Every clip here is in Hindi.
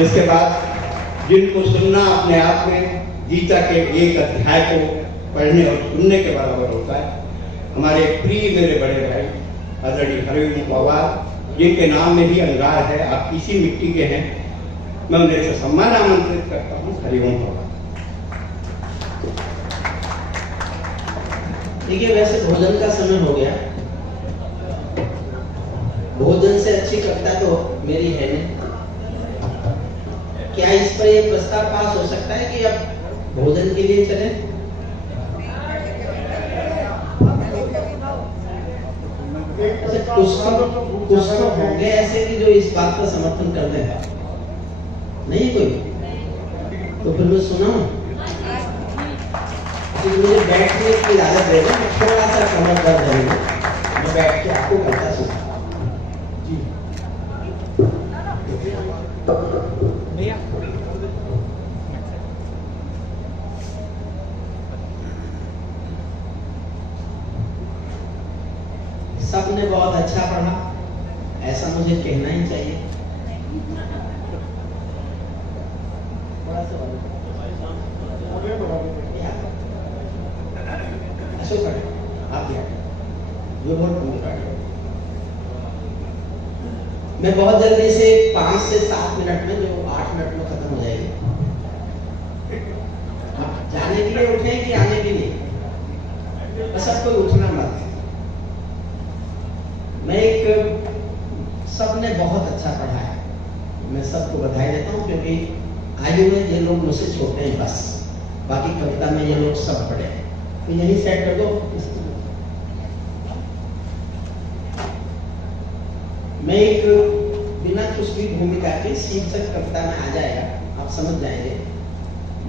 इसके बाद जिनको सुनना अपने आप में गीता के एक अध्याय को पढ़ने और सुनने के बराबर होता है, हमारे प्रिय मेरे बड़े भाई आदरणीय हरिओम पवार, जिनके नाम में ही अंगार है, आप इसी मिट्टी के हैं, मैं उन्हें से सम्मान आमंत्रित करता हूँ। हरिओम पवार। देखिए, वैसे भोजन का समय हो गया, भोजन से अच्छी कविता तो मेरी है नहीं। क्या इस पर ये प्रस्ताव पास हो सकता है कि अब भोजन के लिए चले? कुछ तो होंगे ऐसे कि जो इस बात का समर्थन करते हैं, नहीं कोई? तो फिर मैं सुनाऊं? मुझे बैठने की इजाजत दे दो, थोड़ा सा कमर दर्द है, मैं बैठ के आपको कविता सुनाऊं। सबने बहुत अच्छा पढ़ा, ऐसा मुझे कहना ही चाहिए। मैं बहुत जल्दी से 5 से 7 मिनट में, जो 8 मिनट में खत्म हो जाएगी। आप जाने के लिए उठे कि आने के लिए? बस अब कोई उठना मत। मैं सबने बहुत अच्छा पढ़ा है, मैं सबको बधाई देता हूँ, क्योंकि आयु में ये लोग मुझसे छोटे हैं बस, बाकी कविता में ये लोग सब पढ़े हैं। तो यही सेट कर दो। मैं एक बिना कुछ भी भूमिका के शीर्षक कविता में आ जाएगा, आप समझ जाएंगे।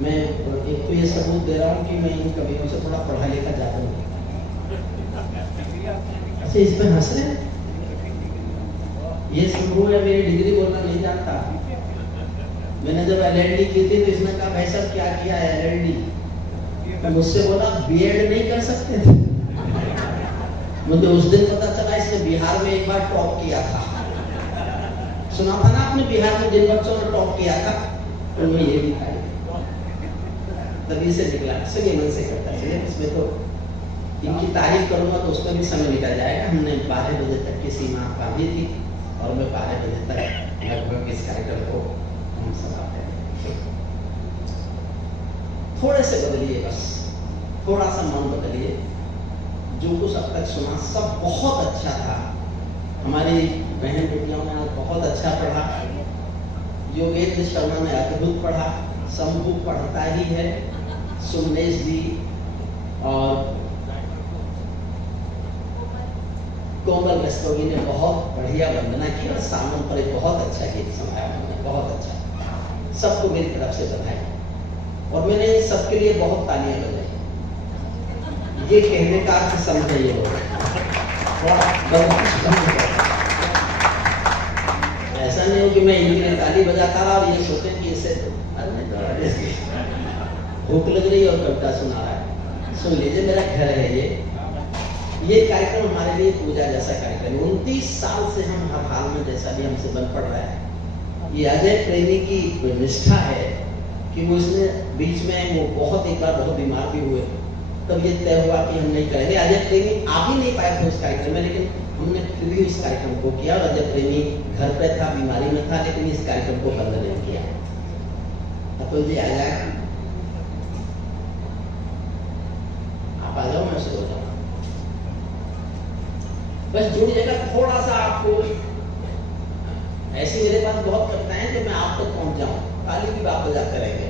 मैं एक तो ये सबूत दे रहा हूँ कि मैं इन कवियों से थोड़ा पढ़ा लिखा जाता हूँ। अच्छा, इस पर हंस रहे? ये संभव है, मेरी डिग्री बोलना नहीं जानता। मैंने जब LLD की थी तो इसने कहा, भाई साहब क्या किया है LLD? तो मुझसे बोला, B.Ed नहीं कर सकते थे? मुझे उस दिन पता चला इसने बिहार में एक बार टॉप किया था। सुना था ना आपने, बिहार में जिन बच्चों ने टॉप किया था उनमें ये भी था। तभी से निकला, सही मन से करता है। इसमें तो इनकी तारीफ करूंगा तो उसमें भी समय निकल जाएगा। हमने 12 बजे तक की सीमा बांधी थी और मैं 12 बजे तक लगभग इस कार्यक्रम को हम समाप्त करेंगे। थोड़े से बदलिए, बस थोड़ा सा मन बदलिए। जो कुछ अब तक सुना सब बहुत अच्छा था। हमारी बहन बेटियों ने बहुत अच्छा पढ़ा। योगेंद्र शर्मा ने अद्भुत पढ़ा, शंभू पढ़ता ही है, सुमनेश जी और कोमल रस्तोगी ने बहुत बढ़िया वंदना की और सामन पर एक बहुत अच्छा गीत सुनाया उन्होंने, बहुत अच्छा। सबको मेरी तरफ से बधाई। और मैंने इन सबके लिए बहुत तालियां बजाई। ये कहने का अर्थ समझे ये लोग, ऐसा नहीं हो कि मैं इनके लिए ताली बजाता रहा और ये सोचे कि इसे भूख लग रही है और कविता सुना रहा है। सुन लीजिए, मेरा घर है ये कार्यक्रम हमारे लिए पूजा जैसा कार्यक्रम है। 29 साल से हम हर हाल में, जैसा भी हमसे बन पड़ रहा है, ये अजय प्रेमी की निष्ठा है कि वो इसने बीच में वो बहुत एक बार बहुत बीमार भी हुए, तब ये तय हुआ कि हम नहीं करेंगे। अजय प्रेमी आ भी नहीं पाए थे उस कार्यक्रम में, लेकिन हमने फिर भी इस कार्यक्रम को किया। और अजय प्रेमी घर पे था, बीमारी में था, लेकिन इस कार्यक्रम को बंद नहीं किया। अतुल जी आ जाए, आप आ जाओ, मैं शुरू करूँ। बस जुड़ जाएगा थोड़ा सा आपको। ऐसी मेरे पास बहुत कविताएं हैं जो मैं आप तक पहुंच जाऊं, ताली की बात बजाते रहेंगे।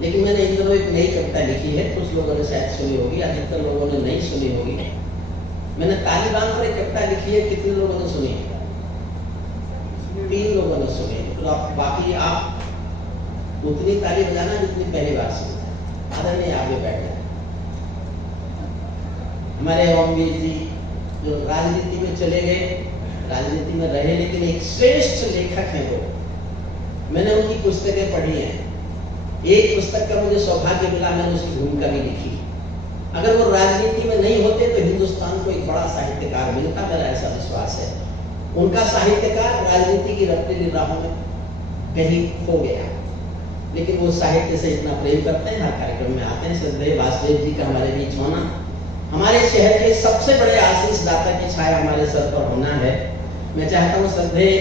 लेकिन मैंने इन दिनों एक नई कविता लिखी है, कुछ लोगों ने शायद सुनी होगी, अधिकतर लोगों ने नहीं सुनी होगी। मैंने तालिबान पर एक कविता लिखी है, कितने लोगों ने सुनी? 3 लोगों ने सुनी। तो आप बाकी आप उतनी ताली बजाना जितनी पहली बार सुनी। आदरणीय आगे बैठे हमारे ओमवीर जी, जो राजनीति में चले गए, राजनीति में रहे, लेकिन एक श्रेष्ठ लेखक हैं वो। मैंने उनकी पुस्तकें पढ़ी हैं। एक पुस्तक का मुझे सौभाग्य मिला, मैंने उसकी भूमिका भी लिखी। अगर वो राजनीति में नहीं होते तो हिंदुस्तान को एक बड़ा साहित्यकार मिलता, मेरा ऐसा विश्वास है। उनका साहित्यकार राजनीति की रफ्तीली राहों में कहीं खो गया, लेकिन वो साहित्य से इतना प्रेम करते हैं, हर कार्यक्रम में आते हैं। श्रद्धेय वासुदेव जी का हमारे बीच होना, हमारे शहर के सबसे बड़े आशीष दाता की छाया हमारे सर पर होना है। मैं चाहता हूँ श्रद्धेय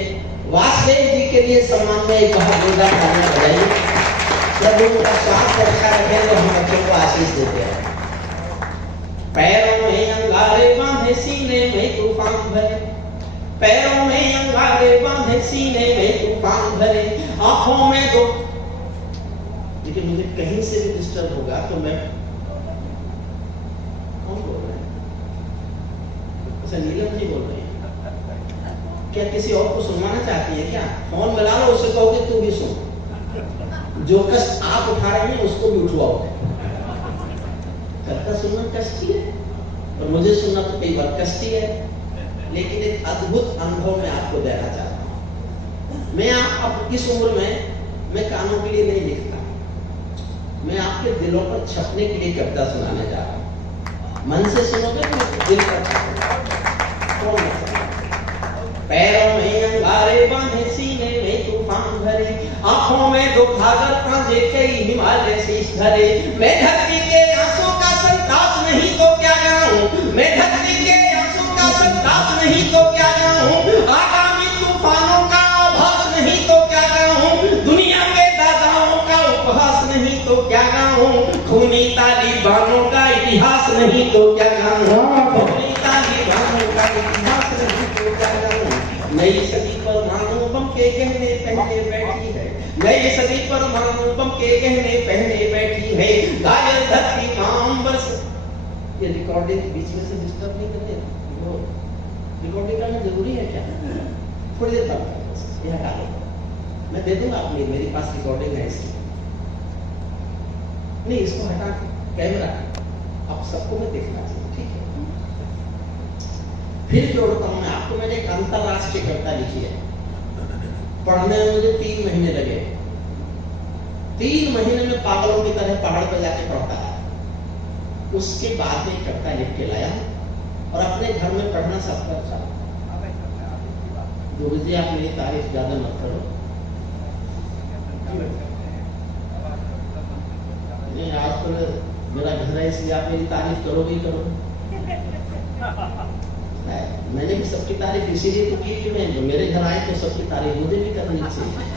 वासुदेव जी के लिए सम्मान में एक बहुत जोरदार तालियां बजाइए। जब उनका स्वास्थ्य अच्छा रखे तो हम बच्चों को आशीष देते हैं। पैरों में अंगारे बांधे सीने में तूफान भरे, पैरों में अंगारे बांधे सीने में तूफान भरे, आंखों में दो। लेकिन मुझे कहीं से भी डिस्टर्ब होगा तो मैं, कौन बोल रहे हैं? अच्छा नीलम जी बोल रही है। क्या किसी और को सुनवाना चाहती है क्या? फोन मिला लो, उसे कहो कि तू भी सुन। जो कष्ट आप उठा रहे हैं उसको भी उठवाओ। कथा सुनना कष्ट ही है और मुझे सुनना तो कई बार कष्ट ही है, लेकिन एक अद्भुत अनुभव मैं आपको देना चाहता हूँ। मैं आप इस उम्र में मैं कानों के लिए नहीं लिखता, मैं आपके दिलों पर छपने के लिए कविता सुनाने जा रहा हूँ। मन से सुनोगे तो दिल पर छपेगा। पैरों में अंगारे बांधे सीने में तूफान भरे, आंखों में दो घाघर कांधे कई हिमालय शीश धरे। मैं धरती के आंसू का संताप नहीं तो क्या गाऊं, मैं धरती के आंसू का संताप नहीं तो क्या गाऊं, आगामी तूफानों का आभास नहीं तो क्या गाऊं, दुनिया के दादाओं का उपहास नहीं तो क्या गाऊं, खूनी तालिबानों का इतिहास नहीं तो क्या गाऊं, खूनी तालिबानों का इतिहास नहीं तो क्या गाऊं। नई सदी परमाणु बम के गहने पहने बैठी है, नई सदी परमाणु बम के गहने पहने बैठी है, घायल धरती मां बरस। ये रिकॉर्डिंग बीच में से डिस्टर्ब नहीं करते, वो रिकॉर्डिंग करना जरूरी है क्या? थोड़ी देर बाद यह हटा लो, मैं दे दूंगा अपनी, मेरे पास रिकॉर्डिंग है इसकी। नहीं इसको हटा, कैमरा अब सबको मैं देखना चाहिए, ठीक है? फिर जोड़ता हूं मैं आपको। मैंने एक अंतरराष्ट्रीय कविता लिखी है, पढ़ने में मुझे 3 महीने लगे। 3 महीने में पागलों की तरह पहाड़ पर जाके पढ़ता है, उसके बाद में कविता लिख के लाया और अपने घर में पढ़ना सबका अच्छा। गुरु जी आप मेरी तारीफ ज्यादा मत करो, नहीं आज तो मेरा घर है इसलिए आप मेरी तारीफ करोगे ही करो। मैंने भी सबकी तारीफ इसीलिए तो की कि मैं जो मेरे घर आए तो सबकी तारीफ मुझे भी करनी चाहिए।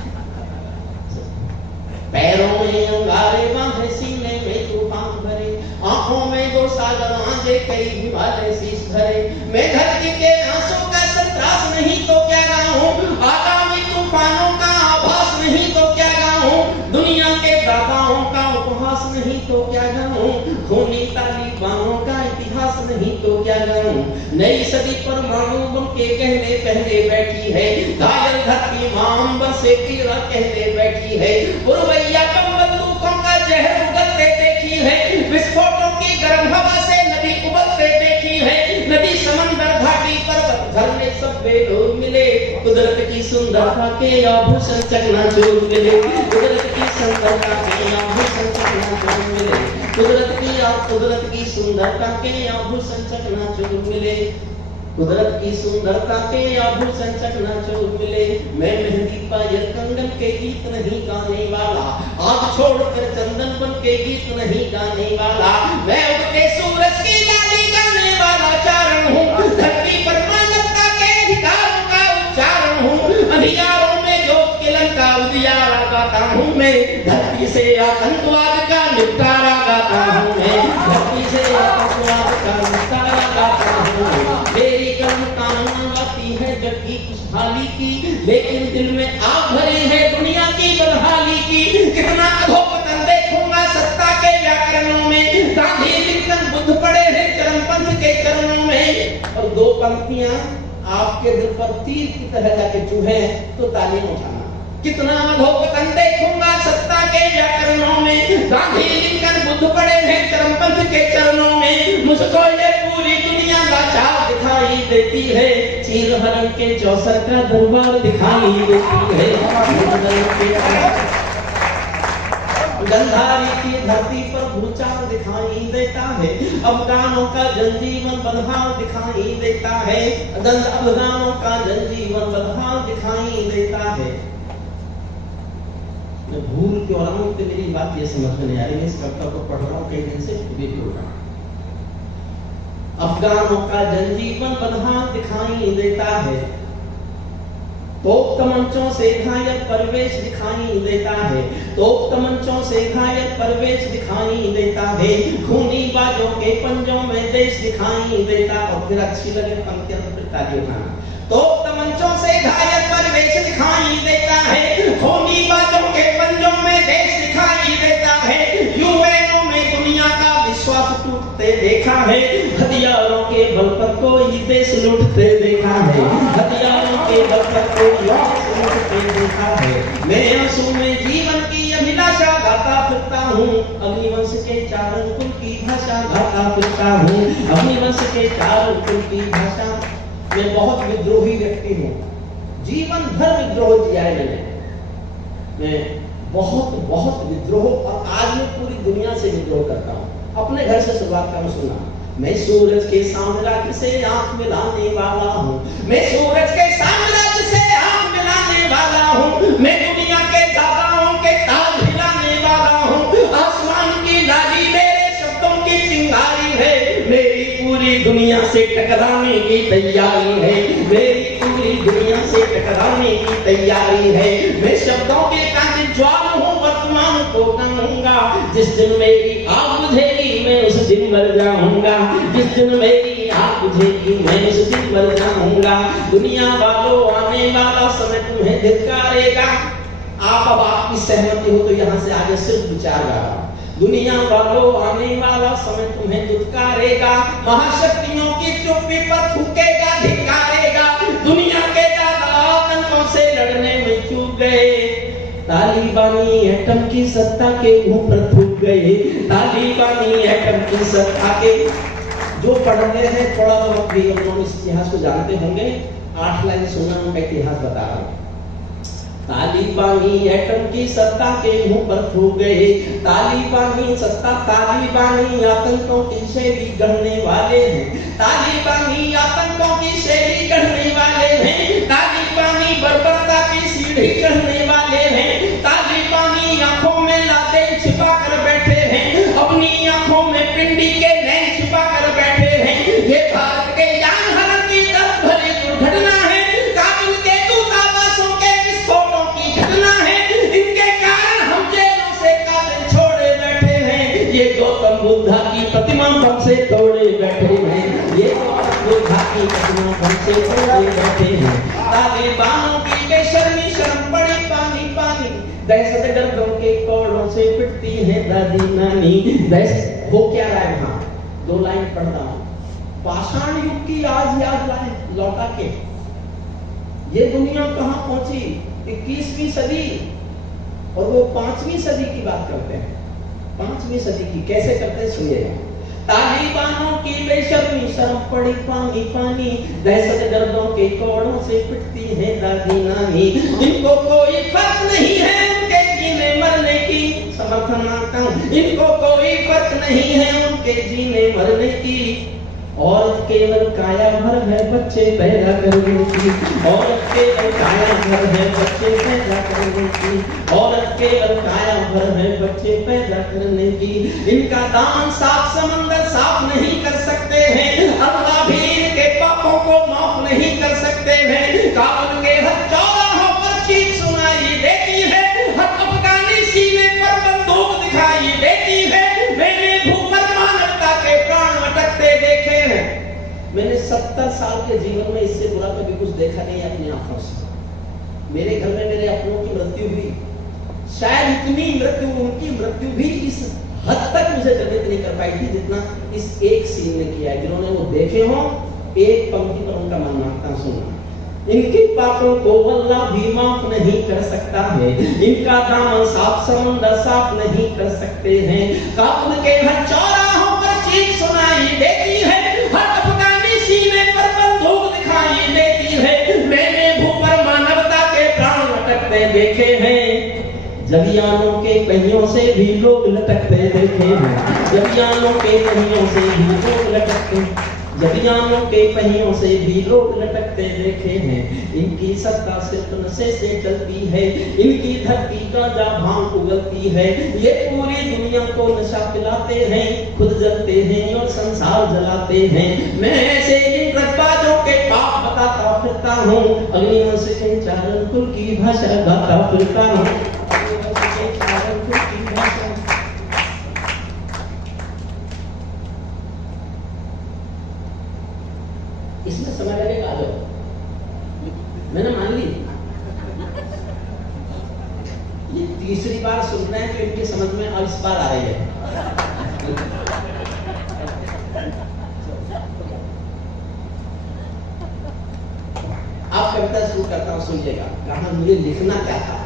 पैरों में अंगारे बांधे सीने में तूफान भरे, आंखों में दो सागर आंधे कई हिमालय शीश धरे। मैं धरती के आंसू का संतरास नहीं तो क्या गाऊं, आगामी तूफानों का आभास नहीं तो क्या गाऊं, दुनिया के दादाओं का उपहास नहीं तो क्या गाऊं, खूनी तालिबानों का इतिहास नहीं तो क्या गाऊं। नई सदी परमाणु बम के कहने पहले बैठी है, घायल धरती मां बरसे पीड़ा कहने बैठी है, पुरवैया कम बंदूकों का जहर उगलते देखी है, विस्फोटों की गर्म हवा से नदी उबलते देखी है, नदी समंदर घाटी पर्वत झरने सब बेडोल मिले, कुदरत की सुंदरता के आभूषण चकनाचूर मिले, कुदरत की सुंदरता के आभूषण चकनाचूर मिले, कुदरत की सुंदरता के आभूषण चकनाचूर मिले, कुदरत की सुंदरता के आभूषण चकनाचूर मिले। मैं मेहंदी पायल कंगन के गीत नहीं गाने वाला, आग छोड़कर चंदन बन के गीत नहीं गाने वाला, मैं उगते सूरज की लाली गाने वाला चारण हूँ, धरती पर मानवता के अधिकारों का उच्चारण हूँ, अंधियारों में ज्योत के लंका उजियारा गाता हूँ मैं, धरती से आतंकवाद का निपटारा गाता हूँ मैं, धरती से आतंकवाद का निपटारा गाता हूँ। मेरी कलम कानून गाती है जग की खुशहाली की, लेकिन दिल में आग भरी है दुनिया की बदहाली की। कितना अधोपतन देखूंगा सत्ता के व्याकरणों में, गांधी लिंकन बुद्ध पड़े हैं चरमपंथ के चरणों में। और 2 पंक्तियां आपके दिल पर तीर की तरह जाके चुभे तो तालियां उठाना। कितना अधोपतन देखूंगा सत्ता के व्याकरणों में, गांधी लिंकन बुद्ध पड़े हैं चरमपंथ के चरणों में। मुझको ये पूरी दुनिया लाचार दिखाई देती है, चीर हरण के 64 का दरबार दिखाई देती है। गंधारी की धरती पर भूचाल दिखाई देता है, अफगानों का जनजीवन बदहाल दिखाई देता है, अफगानों का जनजीवन बदहाल दिखाई देता है। मैं भूल क्यों रहा हूँ कि मेरी बात ये समझ में नहीं आ रही। मैं इस कविता को पढ़ रहा हूँ कई दिन से, भी भूल रहा हूँ। अफगानों का जनजीवन बन्हा दिखाई देता है, तोप तमंचों से घायल परवेश दिखाई देता है, तोप तमंचों से घायल परवेश दिखाई देता है, खूनी बाजों के पंजों में देश दिखाई देता। और फिर अच्छी लगे पंक्तियां तो फिर ताली उठाना। तोप तमंचों से घायल परवेश दिखाई देता है, खूनी बाजों के पंजों में देश दिखाई देता है, यूएनओ में दुनिया का विश्वास टूटते देखा है, हथियारों के बल पर कोई देश लूटते देखा है, हथियारों के बल पर कोई देश लूटते देखा है। मैं आंसू में जीवन की अभिलाषा गाता फिरता हूँ, अग्निवंश के चार कुल की भाषा गाता फिरता हूँ, अग्निवंश के चार कुल की भाषा। मैं बहुत विद्रोही व्यक्ति हूँ, जीवन भर विद्रोह किया है मैं बहुत बहुत विद्रोह, और आज मैं पूरी दुनिया से विद्रोह करता हूँ। अपने घर से शुरुआत करूँ, सुना। मैं सूरज के साम्राज्य से आंख मिलाने वाला हूँ, मैं सूरज के साम्राज्य से आंख मिलाने वाला हूँ, मैं दुनिया के दादाओं के ताज हिलाने वाला हूँ, आसमान की लाली मेरे शब्दों की चिंगारी है, मेरी पूरी दुनिया से टकराने की तैयारी है, मेरी पूरी दुनिया से टकराने की तैयारी है। मैं शब्दों के कांटे ज्वाल हूँ, वर्तमान को कहूँगा, जिस दिन मेरी आग बुझेगी मैं उस दिन मर जाऊंगा, जिस दिन मेरी आग बुझेगी मैं उस दिन मर जाऊंगा। दुनिया वालों आने वाला समय तुम्हें धिक्कारेगा। आप अब आपकी सहमति हो तो यहाँ से आगे सिर्फ विचार गा रहा हूँ। दुनिया वालों आने वाला समय तुम्हें धिक्कारेगा, महाशक्तियों की चुप्पी पर थूकेगा धिक्कारेगा, दुनिया के दादा आतंकों से लड़ने में चूक गए, तालिबानी एटम की सत्ता के मुंह पर थूक गए, तालिबानी एटम की सत्ता के। जो पढ़ रहे हैं थोड़ा बहुत भी उन्होंने इस इतिहास को जानते होंगे, 8 लाइन सुना उनका इतिहास बता रहा हूँ। तालिबानी एटम की सत्ता के मुंह पर थूक गए, तालिबानी सत्ता, तालिबानी आतंकों की शैली गढ़ने वाले हैं, तालिबानी आतंकों की शैली गढ़ने वाले हैं, तालिबानी बर्बरता की सीढ़ी चढ़ने वाले हैं, तालिबानी आंखों में लाते छिपा कर बैठे हैं, अपनी आंखों में पिंडी के नैन छिपा कर बैठे हैं। ये भारत के जान हरण की दर्द भरी दुर्घटना है, काबिल के दूतावासों के विस्फोटों की घटना है, इनके कारण हम जेलों से कातिल छोड़े बैठे हैं, ये गौतम बुद्धा की प्रतिमा हमसे तोड़े बैठे हैं, ये गौतम बुद्धा की प्रतिमा हमसे तोड़े बैठे हैं। तालिबानों की बेशर्मी शर्म पड़ी पानी पानी, दहशत गर्दों के कोड़ों से पिटती है दादी नानी। दहशत वो क्या रहा है, वहां 2 लाइन पढ़ता हूं। पाषाण युग की आज याद लाए लौटा के, ये दुनिया कहां पहुंची, 21वीं सदी, और वो 5वीं सदी की बात करते हैं। 5वीं सदी की कैसे करते हैं सुनिएगा। तालिबानों की बेशर्मी शर्म पड़ी पानी पानी, दहशत गर्दों के कोड़ों से पिटती है दादी नानी, इनको कोई फर्क नहीं है उनके जीने मरने की, समर्थन मांगता हूं, इनको कोई फर्क नहीं है उनके जीने मरने की। औरत केवल काया भर है बच्चे पैदा करने की, औरत केवल काया भर है बच्चे पैदा करने की, औरत केवल काया भर है बच्चे पैदा करने की। इनका दान साफ समंदर साफ नहीं कर सकते हैं, अल्लाह भी इनके पापों को माफ नहीं कर सकते हैं। काबुल के हर चौराहों पर चीख सुनाई देती है, हर अफगानी सीने पर बंदूक दिखाई देती है। मैंने भूमर मानवता के प्राण अटकते देखे हैं। मैंने 70 साल के जीवन में इससे बुरा कभी कुछ देखा नहीं अपनी आंखों से। मेरे घर में मेरे अपनों की मृत्यु हुई, शायद इतनी मृत्यु, उनकी मृत्यु भी इस हद तक मुझे दर्दित नहीं कर पाई थी जितना इस एक सीन ने किया है। जिन्होंने वो देखे हो, एक पंक्ति पर उनका मन मांगता सुनना। इनके पापों को अल्लाह भी माफ नहीं कर सकता है, इनका दामन साफ समंदर साफ नहीं कर सकते हैं। काबुल के हर चौराहों पर चीख सुनाई देती है, हर अफगानी सीने पर बंदूक दिखाई देती है। मैंने भूपर मानवता के प्राण लटकते देखे हैं, जबियानों के पहियों से भी लोग लटकते देखे हैं, जबियानों के पहियों से भी लोग लटकते, जबियानों के पहियों से भी लोग लटकते देखे हैं। इनकी सत्ता सिर्फ नशे से चलती है, इनकी धरती गांजा भांग होती है। ये पूरी दुनिया को नशा पिलाते हैं, खुद जलते हैं और संसार जलाते हैं। मैं ऐसे इन रजबाजों के पाप बताता फिरता हूँ, अग्निवंश के चारण कुल की भाषा गाता फिरता हूँ। अग्निवंश के चारण कुल की भाषा। इसमें समय लगेगा, आ जाओ, मैंने मान ली। ये तीसरी बार सुन रहे हैं तो इनकी समझ में अब इस बार आ रही है। अब कविता शुरू करता हूं, सुनिएगा। कहा मुझे लिखना क्या था।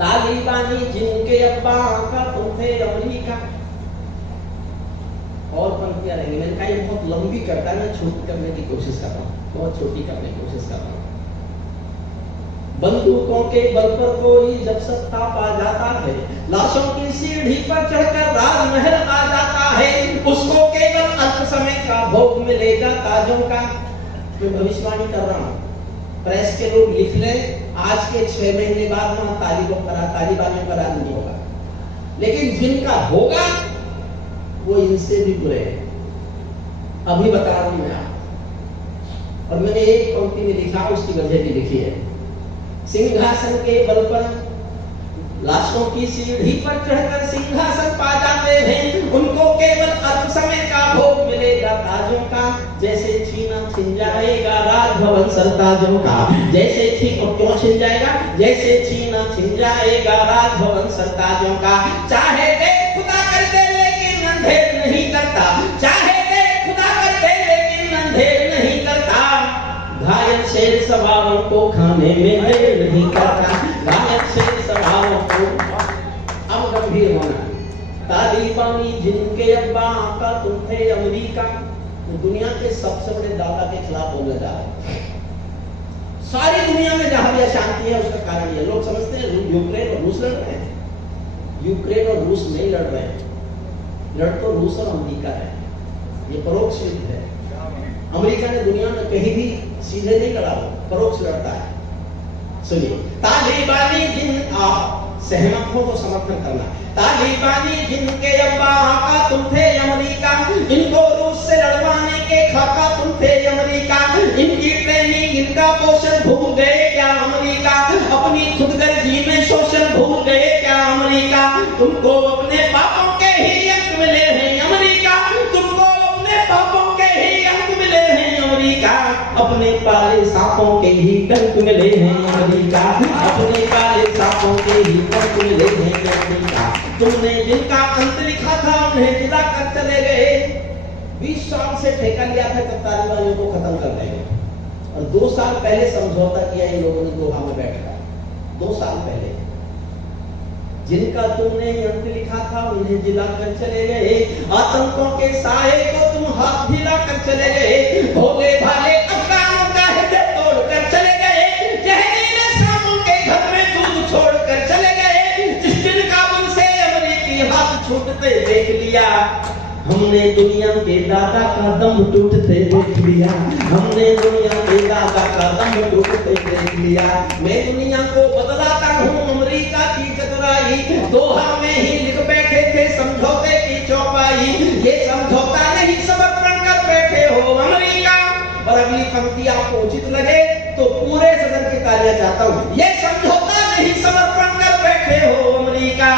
तालिबानी जिनके अब्बा का तुम थे अमरीका। और पंक्तियां रहेंगी, मैंने कहा ये बहुत लंबी करता है, मैं छोटी करने की कोशिश कर रहा हूँ, बहुत छोटी करने की कोशिश कर रहा हूँ। बंदूकों के बल पर कोई जब सत्ता पा जाता है, लाशों की सीढ़ी पर चढ़कर राजमहल आ जाता है, उसको केवल अल्प समय का भोग मिलेगा ताजों का। मैं भविष्यवाणी कर रहा हूँ, प्रेस के लोग लिख लें, आज के 6 महीने बाद वहां तालिबानियों का राज नहीं होगा, लेकिन जिनका होगा वो इनसे भी बुरे हैं। अभी बता रहा हूं मैं आपको। और मैंने एक पंक्ति में लिखा, उसकी वजह भी लिखी है। सिंहासन के बल पर लाशों की सीढ़ी पर चढ़कर सिंहासन पा जाते हैं, उनको केवल अल्प समय का भोग मिलेगा ताजों का। जैसे छीना छिन जाएगा राजभवन सरताजों का। जैसे छीन, क्यों छिन जाएगा? जैसे छीना छिन जाएगा राजभवन सरताजों का। चाहे दे खुदा कर दे लेकिन अंधेर नहीं करता, चाहे दे खुदा कर दे लेकिन अंधेर नहीं करता। घायल शेर सवारों को खाने में देर नहीं करता, घायल शेर सवारों को। अब गंभीर होना। तालिबानी जिनके अब्बा का तुम थे अमेरिका। दुनिया के सबसे बड़े दादा के खिलाफ बोलने जा रहे हैं। सारी दुनिया में जहां भी अशांति है उसका कारण ये, लोग समझते हैं यूक्रेन और रूस लड़ रहे हैं। यूक्रेन और रूस नहीं लड़ रहे हैं, लड़ तो रूस और अमेरिका है। ये परोक्ष युद्ध है। अमेरिका ने दुनिया में कहीं भी सीधे नहीं लड़ा, परोक्ष लड़ता है। सुनिए, तालिबानी जिन सहमत हो तो समर्थन करना। तालिबानी जिनके अब्बा का तुम थे अमेरिका, इनको रूस से लड़वाने के खाका तुम थे अमेरिका। इनकी ट्रेनिंग, इनका पोषण भूल गए क्या अमेरिका? अपनी खुदगर्जी में शोषण भूल गए क्या अमेरिका? तुमको अपने पापों के ही अंक मिले हैं अमेरिका, तुमको अपने पापों के ही अंक मिले हैं अमेरिका। अपने पाले सांपों के ही डंक मिले हैं अमेरिका, अपने पाले सांपों के ही डंक मिले हैं अमेरिका। तुमने जिनका अंत लिखा था उन्हें जिला कर चले गए। 20 साल से ठेका लिया था तब तालिबानियों को खत्म कर देंगे, और 2 साल पहले समझौता किया इन लोगों ने दोहा में बैठकर। 2 साल पहले जिनका तुमने अंत लिखा था उन्हें जिला कर चले गए। आतंकों के साए को तुम हाथ हिला कर चले गए। भोले भाले अफगानों का हृदय तोड़ कर चले गए। जहरीले सांपों के घर में दूध छोड़ कर चले गए। जिस दिन काबुल से अमेरिकी हाथ छूटते देख लिया, हमने दुनिया के दादा का दम टूटते देख लिया, हमने दुनिया के दादा का दम टूटते देख लिया। मैं दुनिया को बदलाता हूँ अमेरिका की चतुराई, दोहा में ही लिख बैठे थे समझौते की चौपाई। ये समझौता नहीं समर्पण कर बैठे हो अमेरिका। और अगली पंक्ति आपको उचित लगे तो पूरे सदन की तालियां चाहता हूँ। ये समझौता नहीं समर्पण कर बैठे हो अमेरिका,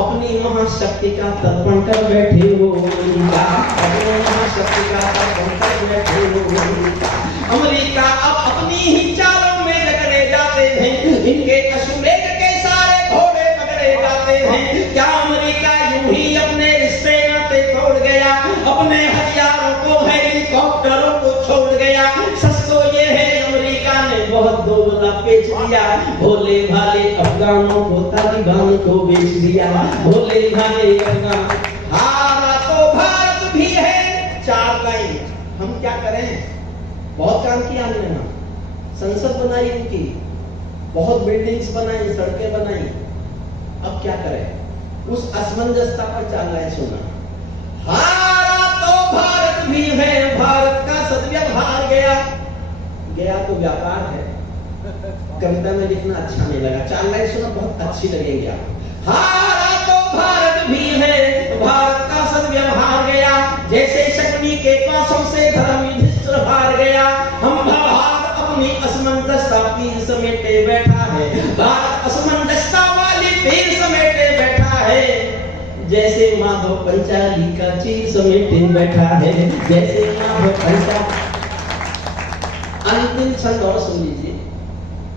अपनी महाशक्ति का तर्पण कर बैठे हो अमेरिका, अपनी महाशक्ति का तर्पण कर बैठे हो अमेरिका। अमेरिका अब अपनी ही चालों में जकड़े जाते हैं, इनके अश्वमेध के सारे घोड़े पकड़े जाते हैं। क्या अमेरिका यूं ही अपने रिश्ते नाते तोड़ गया, अपने हथियारों को हेलीकॉप्टरों को छोड़ गया? सच तो ये है अमेरिका ने बहुत दोगला बेच दिया। भोले भाले अफगानों को तालिबान को बेच दिया, भोले भाले अफगान। हारा तो भारत भी है। 4 लाइन। हम क्या करें? बहुत काम किया हमने, हम संसद बनाई इनकी, बहुत बिल्डिंग्स बनाई, सड़कें बनाई। अब क्या करें? उस असमंजसता पर 4 लाइन सुना। हारा तो भारत भी है, भारत का सदव्यवहार गया। गया तो व्यापार है, कविता में लिखना अच्छा नहीं लगा, 4 लाइन सुना बहुत अच्छी लगेगी आपको। हारा तो भारत भी है, भारत का सद्व्यवहार गया, जैसे शकुनी के पासों से धर्म युधिष्ठिर हार गया। हम भारत अपनी असमंजसता पीर समेटे बैठा है, भारत असमंजसता वाली पीर समेटे बैठा है, जैसे माधव पंचाली का चीर समेटे बैठा है, जैसे माधव पंचाली। अंतिम छंद और सुन लीजिए।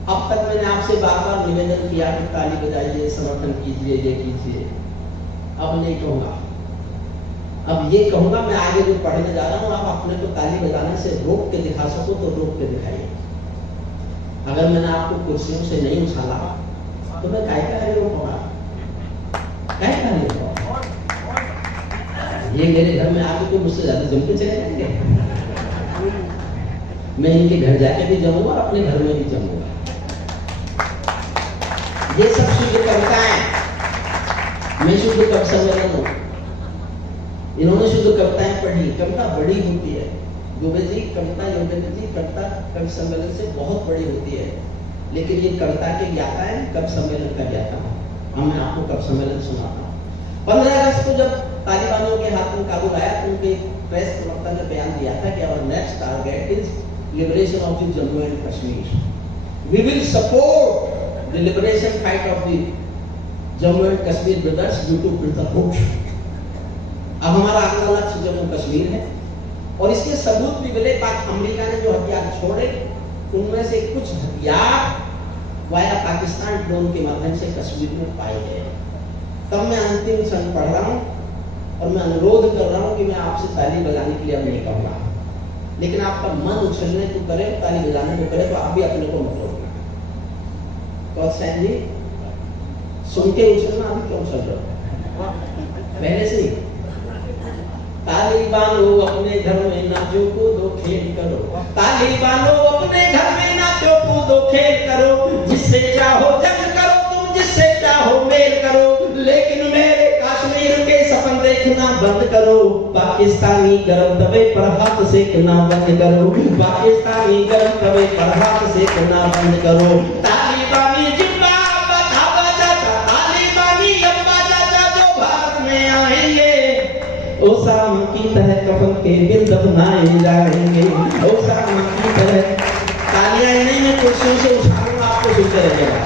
अब तक मैंने आपसे बार-बार निवेदन किया कि ताली बजाइए, समर्थन कीजिए, ये कीजिए। अब नहीं कहूंगा, अब ये कहूंगा, मैं आगे जो पढ़ने जा रहा हूं, आप अपने को ताली बजाने से रोक के दिखा सको तो रोक के दिखाइए। अगर मैंने आपको कुर्सियों से नहीं उछाला तो मैं काय का रोकूंगा, काय का रोकूंगा? ये मेरे घर में आके तो मुझसे ज्यादा जम के चले जाएंगे। मैं इनके घर जाके भी जमूंगा और अपने घर में भी जमूंगा। ये सब शुद्ध कविताएं, मैं शुद्ध कवि सम्मेलन हूं। इन्होंने शुद्ध कविताएं पढ़ी, कविता बड़ी होती है। दुबे जी कविता, योगेंद्र जी कविता कवि सम्मेलन से बहुत बड़ी होती है, लेकिन ये कविता के ज्ञाता है, कवि सम्मेलन का ज्ञाता है। हम मैं आपको कवि सम्मेलन सुनाता हूँ। 15 अगस्त को जब तालिबानियों के हाथ में काबुल आया तो उनके प्रेस प्रवक्ता ने बयान दिया था कि our next target is liberation of the Jammu and Kashmir. We will support the liberation fight of the Jammu and Kashmir brothers due to brotherhood. अब हमारा अगला लक्ष्य जम्मू कश्मीर है और इसके सबूत भी मिले। अमेरिका ने जो हथियार छोड़े उनमें से कुछ हथियार वाया पाकिस्तान ड्रोन के माध्यम से कश्मीर में पाए गए। तब मैं अंतिम क्षण पढ़ रहा हूँ और मैं अनुरोध कर रहा हूँ कि मैं आपसे ताली बजाने के लिए अब नहीं कहूँगा, लेकिन आपका मन उछलने को करे, ताली बजाने को करे, तो आप भी अपने को मत रोकना। कौशल जी सुन के उछलना, अभी क्यों उछल रहे हो? पहले से ही ताली बांधो अपने घर में नाचो कूदो खेल करो, ताली बांधो अपने घर में नाचो कूदो खेल करो, जिससे चाहो जंग करो तुम, जिससे चाहो मेल करो, लेकिन मेरे कश्मीर के सपन देखना बंद करो। पाकिस्तानी गरम तवे पर हाथ सेकना बंद करो, पाकिस्तानी गरम तवे पर हाथ सेकना बंद करो। तालिबानी जिंदाबाद आबा चाचा, तालिबानी अब्बा चाचा जो भारत में आएंगे ओसामा की तरह कफन के दिल दफनाए जाएंगे, ओसामा की तरह। तालियां नहीं, मैं कुर्सियों से उछालूंगा, आपको सुनते रहिएगा।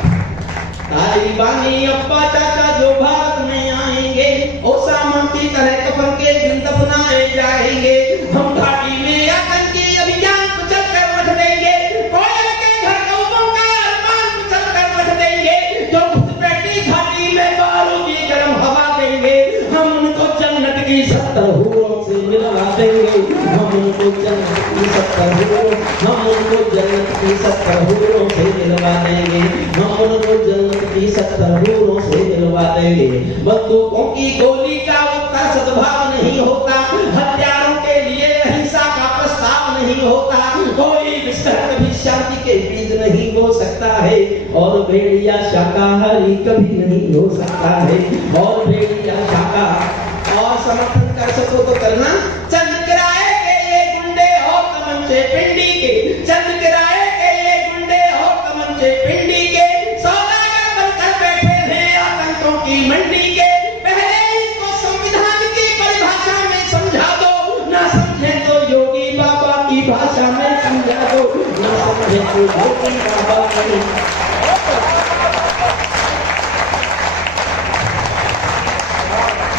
तालिबानी अब्बा चाचा जो भारत में आएंगे ओसामा की तरह कफन के दिल दफनाए जाएंगे। हम घाटी में आतंकी अभियान कुचल कर रख देंगे, कोयल के घर कौमों का अरमान कुचल कर रख देंगे, जो घुसपैठी घाटी में बारूद की गर्म हवा देंगे, हम उनको जन्नत की 70 हूरों से मिलवा देंगे, हम उनको जन्नत की 70 हूरों, हम उनको जन्नत की 70 हूरों से मिलवा देंगे, हम उनको जन्नत की 70 हूरों से मिलवा देंगे। बंदूकों की गोली का उतना सद्भाव नहीं होता, हथियारों के लिए अहिंसा का प्रस्ताव नहीं होता, कोई विस्तार भी शांति के बीज नहीं हो सकता है, और भेड़िया शाकाहारी कभी नहीं हो सकता है, और भेड़िया शाकाहारी। और समर्थन कर सको तो करना। चंद किराए के ये गुंडे और तमंचे पिंडी के, चंद किराए के ये गुंडे और तमंचे पिंडी के, सौदागर बनकर बैठे हैं आतंकों की मंडी के। पहले इनको संविधान की परिभाषा में समझा दो, ना समझे तो योगी बाबा की भाषा में समझा दो, ना समझे तो योगी बाबा की।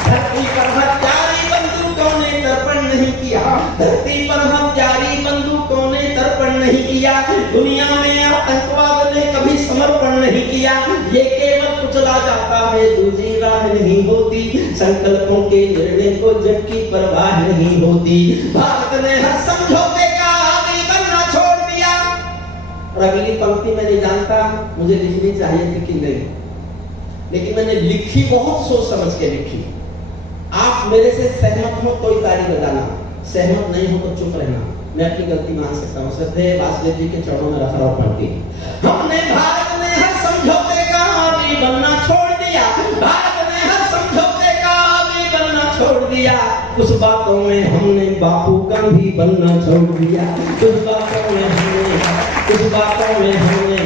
धरती पर हत्यारी बंदूकों ने तर्पण नहीं किया, धरती पर हत्यारी बंदूकों ने तर्पण नहीं किया, दुनिया में आतंकवाद ने कभी समर्पण नहीं किया। ये केवल कुचला जाता है, दूसरी राह नहीं होती, संकल्पों के निर्णय को जग की परवाह नहीं होती। भारत ने हर समझौते का आदी बनना छोड़ दिया। और अगली पंक्ति मैं नहीं जानता मुझे लिखनी चाहिए थी कि नहीं, लेकिन मैंने लिखी बहुत सोच समझ के लिखी। आप मेरे से सहमत हो तो ही ताली बजाना, सहमत नहीं हो तो चुप रहना। मैं अपनी गलती मान सकता हूँ। श्रद्धेय वासुदेव जी के चरणों में रखा पड़ती। हमने भारत ने हर समझौते का आदी बनना छोड़ दिया, भारत ने हर समझौते का आदी बनना छोड़ दिया। कुछ बातों में हमने बापू गांधी बनना छोड़ दिया, कुछ बातों में हमने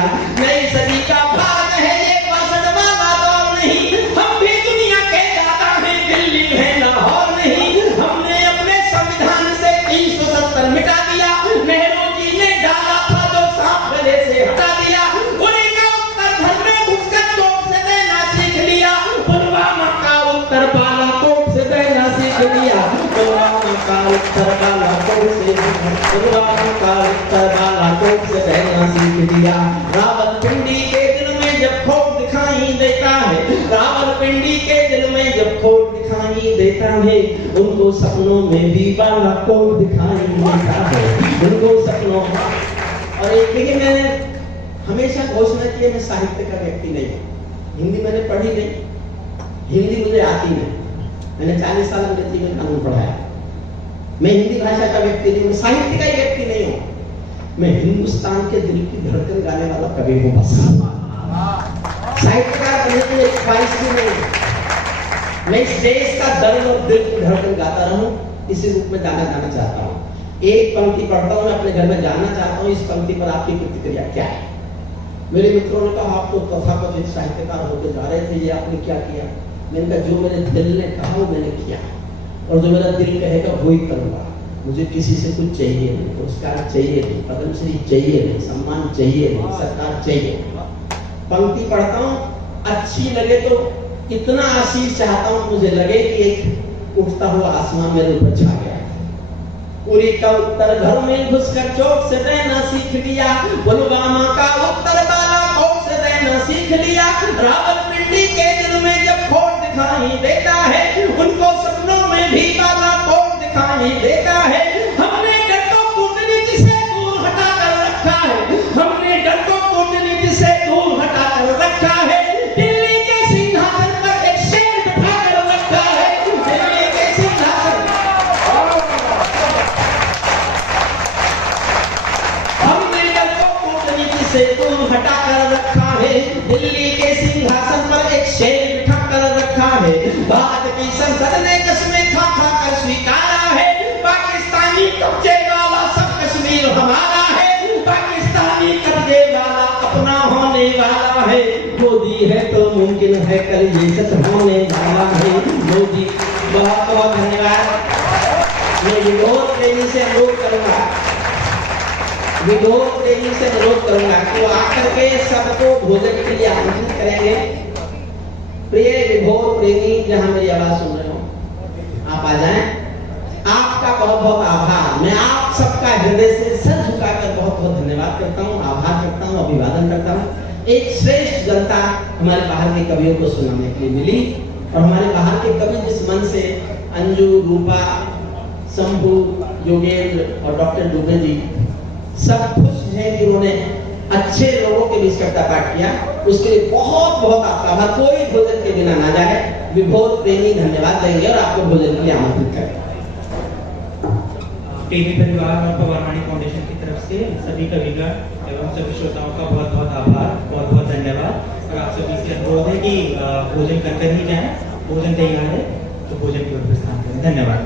दिया। नई सदी का भाग है ये 62 वाला दौर नहीं, हम भी दुनिया के दाता हैं, दिल्ली है लाहौर नहीं। हमने अपने संविधान से 370 मिटा दिया, नेहरू जी ने डाला था जो सांप गले से हटा दिया। उन्हीं का उत्तर धर्म में घुसकर चोट से देना सीख लिया, पुलवामा का उत्तर बालाकोट से देना सीख लिया। पुलवामा का उत्तर बालाकोट से, पुलवामा का उत्तर बालाकोट से देना सीख लिया। रावलपिंडी के दिल में जब खोट दिखाई देता है, रावलपिंडी के दिल में जब खोट दिखाई देता है, उनको सपनों में भी बालाकोट दिखाई देता है, उनको सपनों। और एक देखिए, मैंने हमेशा घोषणा की है मैं साहित्य का व्यक्ति नहीं हूँ। हिंदी मैंने पढ़ी नहीं, हिंदी मुझे आती नहीं, मैंने 40 साल अंग्रेजी में कानून पढ़ाया। मैं हिंदी भाषा का व्यक्ति नहीं हूँ, साहित्य का व्यक्ति नहीं हूँ। मैं हिंदुस्तान के दिल की धड़कन गाने वाला कवि हूँ बस। साहित्यकार बनने की एक ख्वाहिश भी नहीं। मैं इस देश का दर्द और दिल की धड़कन गाता रहूं, इसी रूप में गाना गाना चाहता हूँ। एक पंक्ति पढ़ता हूँ, मैं अपने घर में जानना चाहता हूँ इस पंक्ति पर आपकी प्रतिक्रिया क्या है। मेरे मित्रों ने कहा आप तो तथाकथित साहित्यकार होकर जा रहे थे, ये आपने क्या किया? मैंने कहा जो मेरे दिल ने कहा वो मैंने किया, और जो मेरा दिल कहेगा वही करूंगा। मुझे किसी से कुछ चाहिए नहीं, पुरस्कार चाहिए नहीं, पद्मश्री चाहिए नहीं, सम्मान चाहिए नहीं, सरकार चाहिए नहीं। पंक्ति पढ़ता हूँ, अच्छी लगे तो इतना आशीष चाहता हूँ मुझे लगे कि एक उठता हुआ आसमान मेरे ऊपर छा गया। उरी का उत्तर घर में घुसकर चोट से देना सीख लिया, पुलवामा का उत्तर बालाकोट से देना सीख लिया। रावलपिंडी के दिल में जब खोट दिखाई देता है, उनको सपनों में भी बालाकोट दिखाई देता है। हमने डर को कूटनीति से दूर हटा कर रखा है, हमने डर को कूटनीति से दूर हटा कर रखा है। दिल्ली के सिंहासन पर एक शेर बिठा कर रखा है, दिल्ली के सिंहासन। हमने डर को कूटनीति से दूर हटा कर रखा है, दिल्ली के सिंहासन पर एक शेर बिठा कर रखा है। भारत की संसद ने कसमें खा खा कर स्वीकारा है, पाकिस्तानी कब्जे वाला सब कश्मीर हमारा है, पाकिस्तानी कब्जे वाला अपना होने वाला है। मोदी है तो मुमकिन है कल ये सच होने वाला है। मोदी, बहुत बहुत धन्यवाद। मैं विनोद प्रेमी से अनुरोध करूंगा, विनोद प्रेमी से अनुरोध करूंगा कि वो आकर के सबको भोजन के लिए आमंत्रित करेंगे। प्रिय विभोर प्रेमी जहां मेरी आवाज सुन रहे हो, आप आ जाएं। आपका बहुत बहुत आभार। मैं आप सबका हृदय से सर झुकाकर बहुत बहुत धन्यवाद करता हूँ, आभार करता हूँ, अभिवादन करता हूँ। एक श्रेष्ठ जनता हमारे बाहर के कवियों को सुनाने के लिए मिली, और हमारे बाहर के कवि जिस मन से अंजू, रूपा, शंभू, योगेंद्र और डॉक्टर दुबे जी सब खुश हैं कि उन्होंने अच्छे लोगों के बीच कविता पाठ किया, उसके लिए बहुत बहुत आपका आभार। कोई भोजन के बिना ना जाए। विभोर प्रेमी धन्यवाद देंगे और आपको भोजन के लिए आमंत्रित करेंगे। प्रेमी परिवार और पवारवाणी फाउंडेशन की तरफ से सभी कविगण एवं सभी श्रोताओं का बहुत बहुत आभार, बहुत बहुत धन्यवाद। और आप सभी से अनुरोध है कि भोजन कर ही जाएं। भोजन तैयार है तो भोजन की ओर प्रस्थान करें। धन्यवाद।